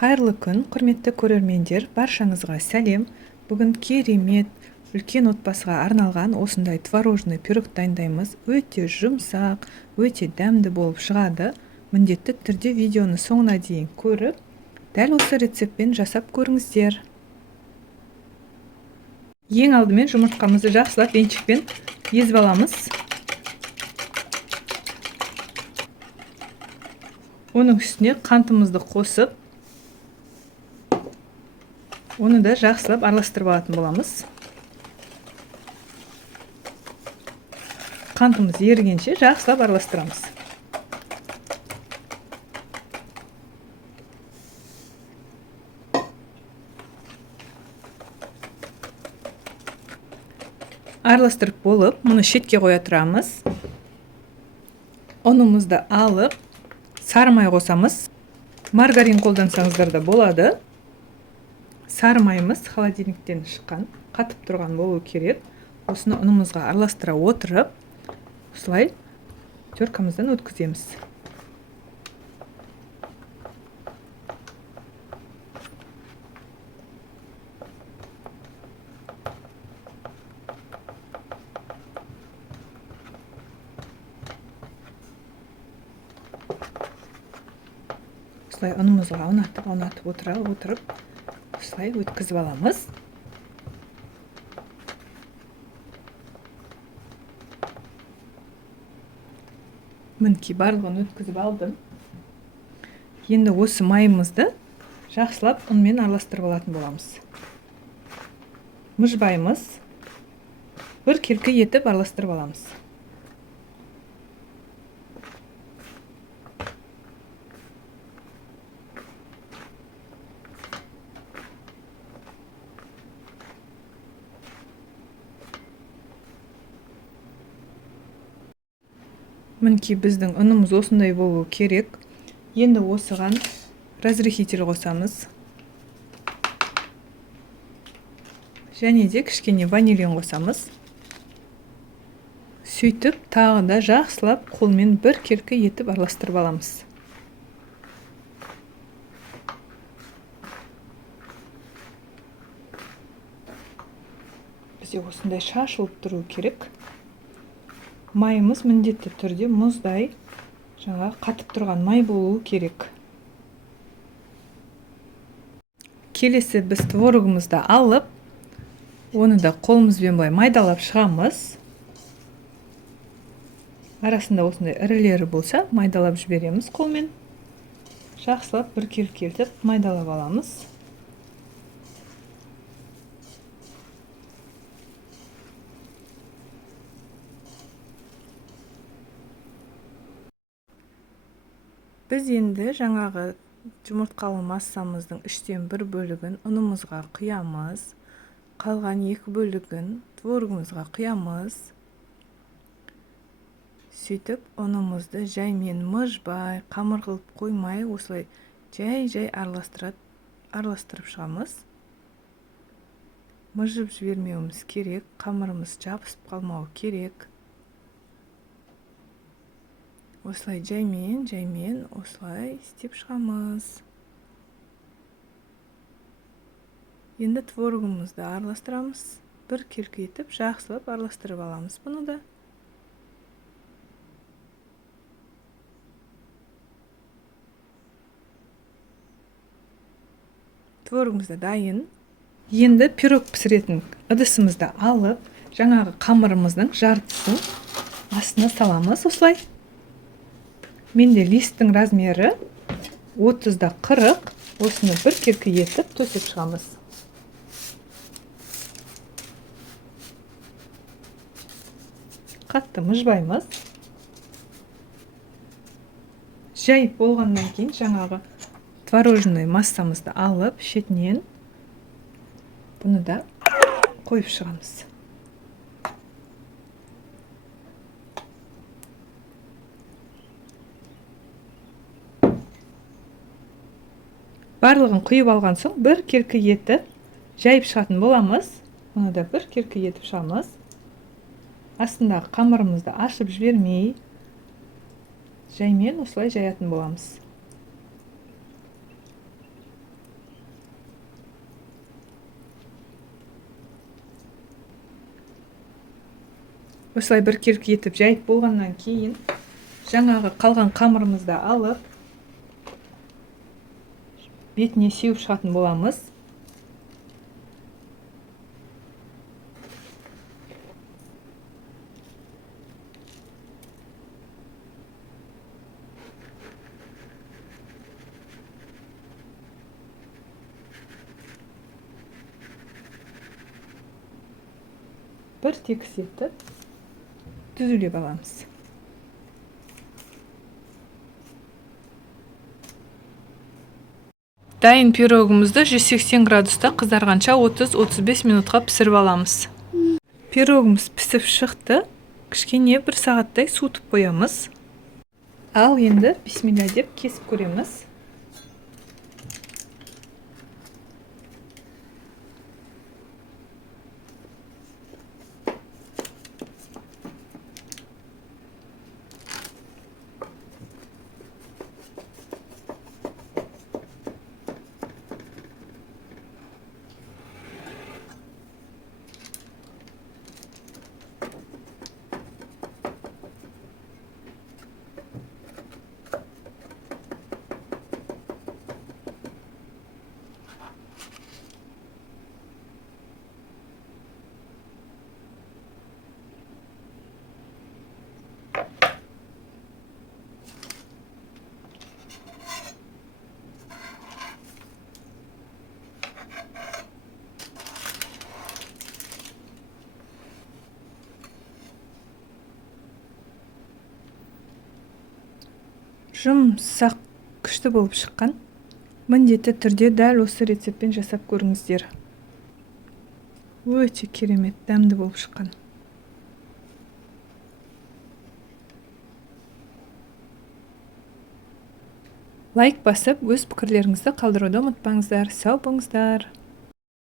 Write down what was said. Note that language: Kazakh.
Қайырлы күн, құрметті көрермендер, баршаңызға сәлем. Бүгін керемет, үлкен отбасыға арналған осындай творожный пирог дайындаймыз. Өте жұмсақ, өте дәмді болып шығады. Міндетті түрде видеоны соңына дейін көріп, дәл осы рецептпен жасап көріңіздер. Ең алдымен жұмыртқамызды жақсылап венчикпен езіп аламыз. Оның үстіне қантымызды қосып, оны да жақсылап араластырып алатын боламыз. Қантымыз ерігенше жақсылап араластырамыз. Араластырып болып, мұны шетке қоя тұрамыз. Ұнымызды алып, сары май қосамыз. Маргарин қолдансаңыздар да болады. Сары майымыз холодильниктен шыққан, қатып тұрған болу керек. Осыны ұнымызға араластыра отырып, осылай теркамыздан өткіземіз. Осылай ұнымызға аунатып отырып, осылай өткізіп аламыз. Мінекей барлығын өткізіп алдым. Енді осы майымызды жақсылап ұнмен араластырып алатын боламыз. Мұжбаймыз. Бір келкі етіп араластырып аламыз. Мінекей біздің ұнымыз осындай болу керек. Енді осыған разрыхитель қосамыз. Және де кішкене ванилин қосамыз. Сөйтіп, тағы да жақсылап қолмен бір келкі етіп араластырып аламыз. Бізде осындай шашылып тұру керек. Майымыз міндетті түрде мұздай, жаңа қатып тұрған май болуы керек. Келесі біз творогымызды алып, оны да қолымызбен былай майдалап шығамыз. Арасында осындай ірілері болса, майдалап жібереміз қолмен. Жақсылап бір келтіп майдалап аламыз. Біз енді жаңағы жұмыртқалы массамыздың үштен бір бөлігін ұнымызға құямыз. Қалған екі бөлігін творогымызға құямыз. Сөйтіп, ұнымызды жаймен мұжбай, қамыр қылып қоймай, осылай жай араластырып шығамыз. Мұжып жібермеуіміз керек, қамырымыз жабысып қалмау керек. Осылай жаймен осылай істеп шығамыз. Енді творогымызды араластырамыз. Бір келкі етіп, жақсылап араластырып аламыз бұны да. Творогымызды дайын. Енді пирог пісіретін ыдысымызды алып, жаңағы қамырымыздың жартысын астына саламыз осылай. Менде листтің размері 30-да 40, осыны бір келкі етіп төсеп шығамыз. Қатты мұжбаймыз. Жайып болғаннан кейін жаңағы творожный массамызды алып, шетінен бұны да қойып шығамыз. Барлығын құйып алған соң, бір келкі етіп жайып шығатын боламыз. Оны да бір келкі етіп шығамыз. Астындағы қамырымызды ашып жібермей, жаймен осылай жаятын боламыз. осылай біркелкі етіп жайып болғаннан кейін жаңағы қалған қамырымызды алып бетіне сеуіп шығатын боламыз. Бір текіс етіп түзулеп аламыз. Дайын пирогымызды 180 градуста қызарғанша 30-35 минутқа пісіріп аламыз. Пирогымыз пісіп шықты. Кішкене 1 сағаттай суытып қоямыз. Ал енді бисмилля деп кесіп көреміз. Жұмсақ күшті болып шыққан. Міндетті түрде дәл осы рецептпен жасап көріңіздер. Өте керемет, дәмді болып шыққан. Лайк басып, өз пікірлеріңізді қалдыруды ұмытпаңыздар. Сау болыңыздар.